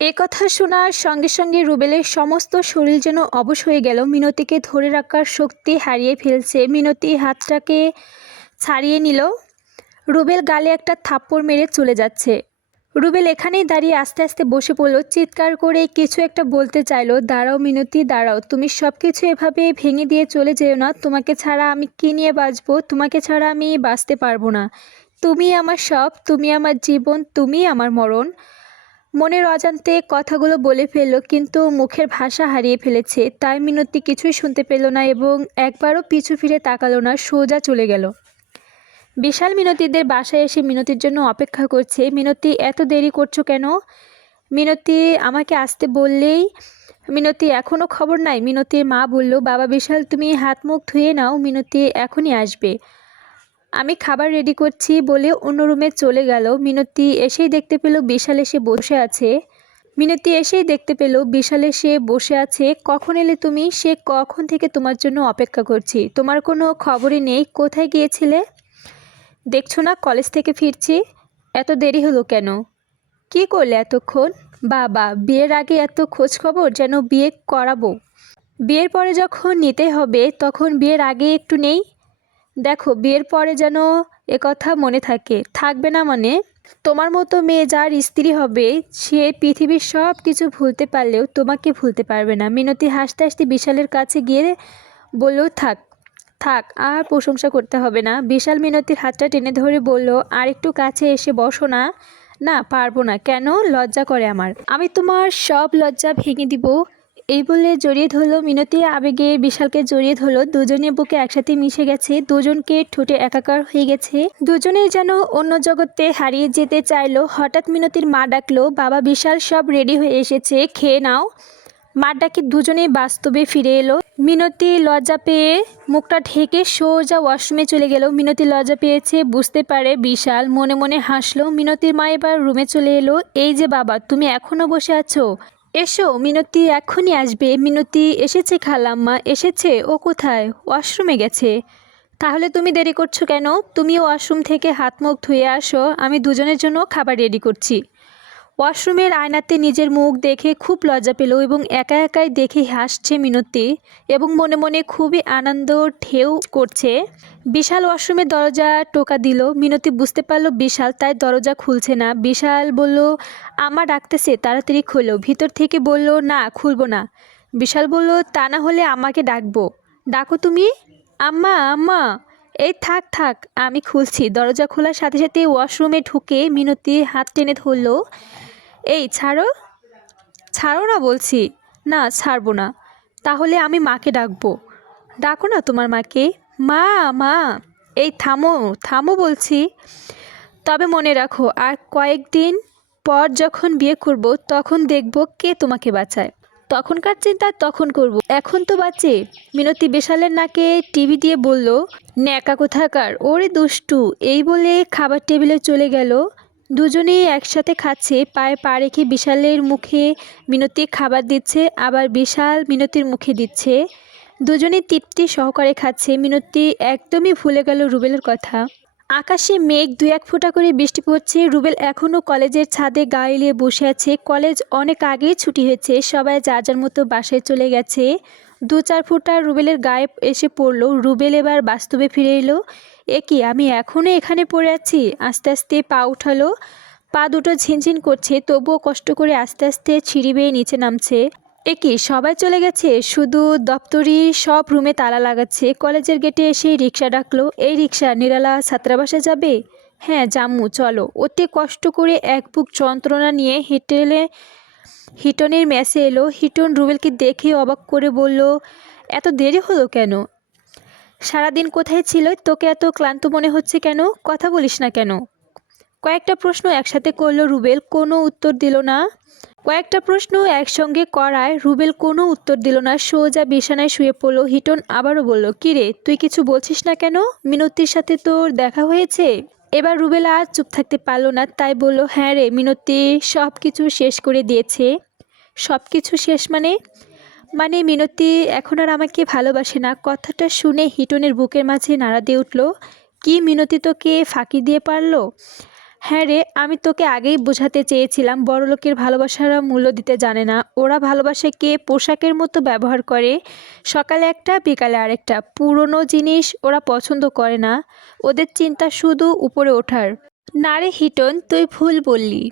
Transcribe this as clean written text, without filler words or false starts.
এ কথা শোনার সঙ্গে সঙ্গে রুবেলের সমস্ত শরীর যেন অবশ হয়ে গেল। মিনতিকে ধরে রাখার শক্তি হারিয়ে ফেলছে। মিনতি হাতটাকে ছাড়িয়ে নিল। রুবেল গালে একটা থাপ্পড় মেরে চলে যাচ্ছে। রুবেল এখানেই দাঁড়িয়ে আস্তে আস্তে বসে পড়ল। চিৎকার করে কিছু একটা বলতে চাইলো। দাঁড়াও মিনতি, দাঁড়াও, তুমি সব কিছু এভাবে ভেঙে দিয়ে চলে যেও না। তোমাকে ছাড়া আমি কী নিয়ে বাঁচবো? তোমাকে ছাড়া আমি বাঁচতে পারবো না। তুমি আমার সব, তুমি আমার জীবন, তুমি আমার মরণ। মনের অজান্তে কথাগুলো বলে ফেলল, কিন্তু মুখের ভাষা হারিয়ে ফেলেছে। তাই মিনতি কিছুই শুনতে পেল না এবং একবারও পিছু ফিরে তাকালো না, সোজা চলে গেল। বিশাল মিনতিদের বাসায় এসে মিনতির জন্য অপেক্ষা করছে। মিনতি, এত দেরি করছো কেন? মিনতি, আমাকে আসতে বললেই। মিনতি, এখনও খবর নাই? মিনতির মা বলল, বাবা বিশাল, তুমি হাত মুখ ধুয়ে নাও, মিনতি এখনই আসবে। আমি খাবার রেডি করছি বলে অন্য রুমে চলে গেল। মিনতি এসেই দেখতে পেল বিশাল এসে বসে আছে। কখন এলে তুমি? সে কখন থেকে তোমার জন্য অপেক্ষা করছি, তোমার কোনো খবরই নেই। কোথায় গিয়েছিলে? দেখছো না কলেজ থেকে ফিরছি। এত দেরি হলো কেন? কি করলে এতক্ষণ? বাবা, বিয়ের আগে এত খোঁজ খবর, যেন বিয়ে করাবো। বিয়ের পরে যখন নিতে হবে তখন বিয়ের আগে একটু নেই। দেখো, বিয়ের পরে যেন একথা মনে থাকে। থাকবে না মানে? তোমার মতো মেয়ে যার স্ত্রী হবে সে পৃথিবীর সব কিছু ভুলতে পারলেও তোমাকে ভুলতে পারবে না। মিনতি হাসতে হাসতে বিশালের কাছে গিয়ে বলল, থাক থাক, আর প্রশংসা করতে হবে না। বিশাল মিনতির হাতটা টেনে ধরে বলল, আর একটু কাছে এসে বসো না। না, পারবো না। কেন? লজ্জা করে আমার। আমি তোমার সব লজ্জা ভেঙে দিব। এই বলে জড়িয়ে ধরলো মিনতি। আবেগে বিশালকে জড়িয়ে ধরলো। দুজনে বুকে একসাথে মিশে গেছে, দুজনকে ঠোঁটে একাকার হয়ে গেছে। দুজনেই যেন অন্য জগতে হারিয়ে যেতে চাইলো। হঠাৎ মিনতির মা ডাকলো, বাবা বিশাল সব রেডি হয়ে এসেছে, খেয়ে নাও। মার ডাকে দুজনেই বাস্তবে ফিরে এলো। মিনতি লজ্জা পেয়ে মুখটা ঢেকে সোজা ওয়াশরুমে চলে গেল। মিনতি লজ্জা পেয়েছে বুঝতে পারে বিশাল মনে মনে হাসলো। মিনতির মা এবার রুমে চলে এলো। এই যে বাবা, তুমি এখনো বসে আছো? এসো, মিনতি এক্ষুনি আসবে। মিনতি এসেছে খালাম্মা, এসেছে। ও কোথায়? ওয়াশরুমে গেছে। তাহলে তুমি দেরি করছো কেন? তুমিও ওয়াশরুম থেকে হাত মুখ ধুয়ে আসো, আমি দুজনের জন্য খাবার রেডি করছি। ওয়াশরুমের আয়নাতে নিজের মুখ দেখে খুব লজ্জা পেল এবং একা একাই দেখে হাসছে মিনতি এবং মনে মনে খুবই আনন্দ ঢেউ করছে। বিশাল ওয়াশরুমের দরজা টোকা দিল। মিনতি বুঝতে পারলো বিশাল, তাই দরজা খুলছে না। বিশাল বলল, আম্মা ডাকতেছে, তাড়াতাড়ি খোলো। ভিতর থেকে বলল, না, খুলবো না। বিশাল বলল, তা না হলে আমাকে ডাকবো। ডাকো তুমি। আম্মা, আম্মা। এই থাক থাক, আমি খুলছি। দরজা খোলার সাথে সাথে ওয়াশরুমে ঢুকে মিনতি হাত টেনে ধরল। এই ছাড়ো, ছাড়ো না বলছি। না, ছাড়বো না। তাহলে আমি মাকে ডাকবো। ডাকো না তোমার মাকে। মা, মা। এই থামো, থামো বলছি। তবে মনে রাখো, আর কয়েকদিন পর যখন বিয়ে করব তখন দেখব কে তোমাকে বাঁচায়। তখনকার চিন্তা তখন করব, এখন তো বাঁচে। মিনতি বিশালের নাকে টিভি দিয়ে বলল, ন্যাকা কোথাকার, ওরে দুষ্টু। এই বলে খাবার টেবিলে চলে গেল। দুজনেই একসাথে খাচ্ছে। পায়ে পা রেখে বিশালের মুখে মিনতি খাবার দিচ্ছে, আবার বিশাল মিনতির মুখে দিচ্ছে। দুজনেই তৃপ্তি সহকারে খাচ্ছে। মিনতি একদমই ভুলে গেল রুবেলের কথা। আকাশে মেঘ দু এক ফোঁটা করে বৃষ্টি পড়ছে। রুবেল এখনও কলেজের ছাদে গা এলিয়ে বসে আছে। কলেজ অনেক আগেই ছুটি হয়েছে, সবাই যার যার মতো বাসায় চলে গেছে। দু চার ফোঁটা রুবেলের গায়ে এসে পড়লো। রুবেল এবার বাস্তবে ফিরে এলো। এ কি, আমি এখনও এখানে পড়ে আছি? আস্তে আস্তে পা উঠালো। পা দুটো ঝিনঝিন করছে, তবুও কষ্ট করে আস্তে আস্তে সিঁড়ি বেয়ে নিচে নামছে। এ কি, সবাই চলে গেছে, শুধু দপ্তরি সব রুমে তালা লাগাচ্ছে। কলেজের গেটে এসে রিক্সা ডাকলো। এই রিক্সা, নিরালা ছাত্রাবাসে যাবে? হ্যাঁ জাম্মু, চলো। অতি কষ্ট করে এক বুক যন্ত্রণা নিয়ে হিটনের মেসে এলো। হিটন রুবেলকে দেখে অবাক করে বলল, এত দেরি হলো কেন? সারাদিন কোথায় ছিল? তোকে এত ক্লান্ত মনে হচ্ছে কেন? কথা বলিস না কেন? কয়েকটা প্রশ্ন একসাথে করলো রুবেল, কোনো উত্তর দিল না। কয়েকটা প্রশ্ন একসঙ্গে করায় রুবেল কোনো উত্তর দিল না, সোজা বিছানায় শুয়ে পড়ল। হিটন আবারও বলল, কিরে, তুই কিছু বলছিস না কেন? মিনতির সাথে তোর দেখা হয়েছে? এবার রুবেল আর চুপ থাকতে পারল না, তাই বলল, হ্যাঁ রে, মিনতি সব কিছু শেষ করে দিয়েছে। সব কিছু শেষ মানে? মানে মিনতি এখন আর আমাকে ভালোবাসে না। কথাটা শুনে হিটনের বুকের মাঝে নাড়া দিয়ে উঠল। কি, মিনতি তোকে ফাঁকি দিয়ে পারলো? হ্যাঁ রে, আমি তোকে আগেই বোঝাতে চেয়েছিলাম বড়লোকের ভালোবাসারা মূল্য দিতে জানে না। ওরা ভালোবাসাকে পোশাকের মতো ব্যবহার করে, সকালে একটা বিকালে আরেকটা। পুরনো জিনিস ওরা পছন্দ করে না, ওদের চিন্তা শুধু উপরে ওঠার। না রে হিটন, তুই ভুল বললি।